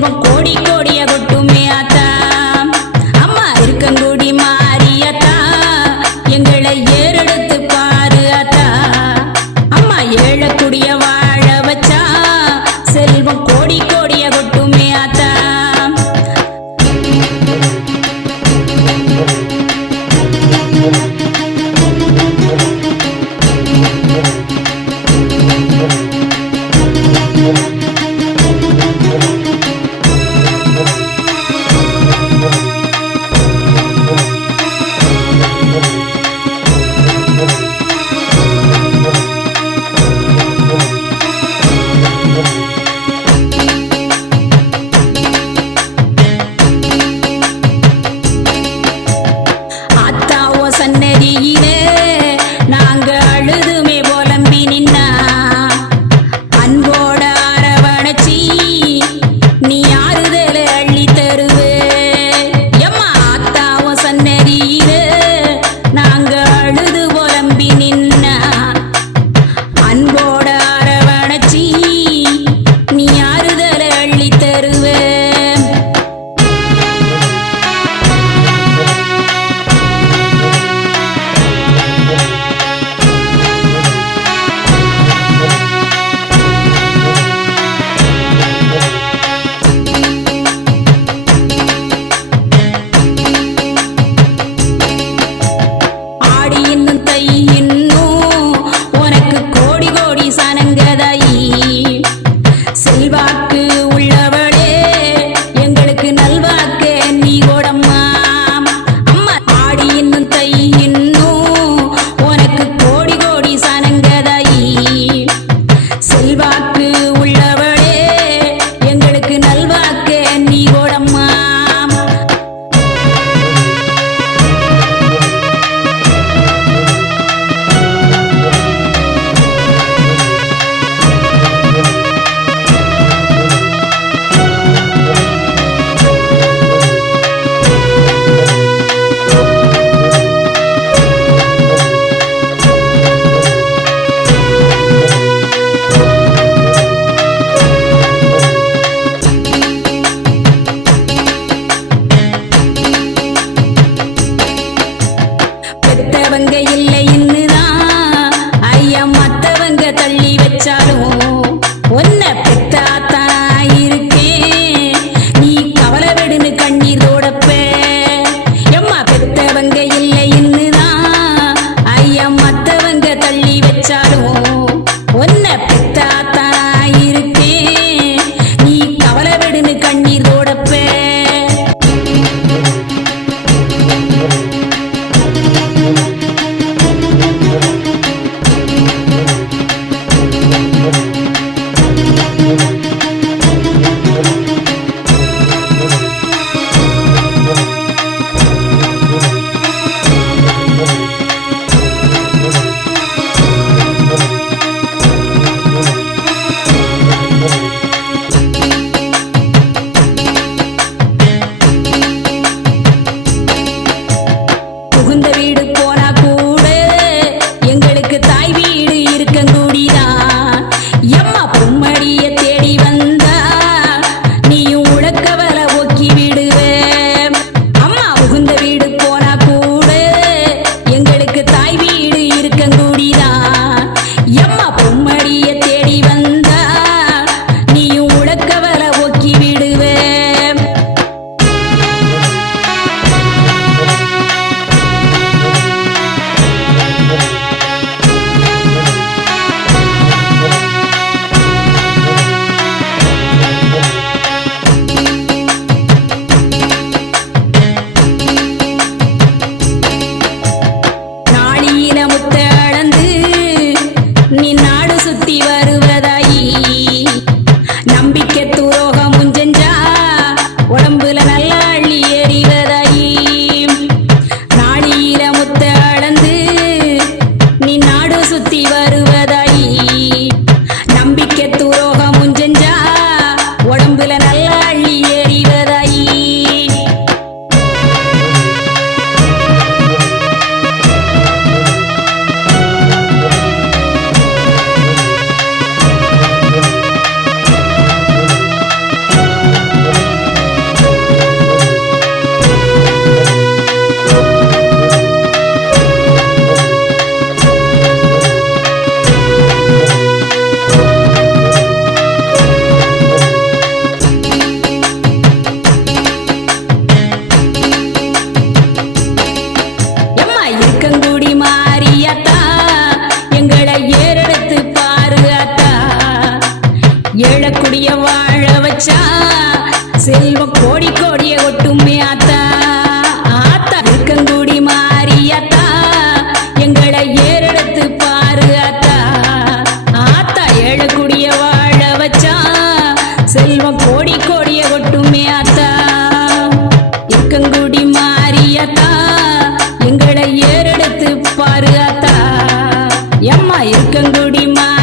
செல்வம் கோடி கோடிய கொட்டுமே. ಕಿರಿಯ 我的一。புகுந்த வீடு சுட்டி வருவதாய் வச்சா செல்வம் கோடி கோடிய ஒட்டுமே ஆத்தா. ஆத்தா இருக்கங்கூடி மாறி அத்தா எங்களை ஏறெடுத்து பாரு அத்தா ஆத்தா ஏழு குடிய வாழ வச்சா. செல்வம் கோடி கோடிய ஒட்டுமே ஆத்தா. இருக்கங்குடி மாறி அத்தா எங்களை ஏறெடுத்து பாரு அத்தா எம்மா இருக்கங்குடி மாறி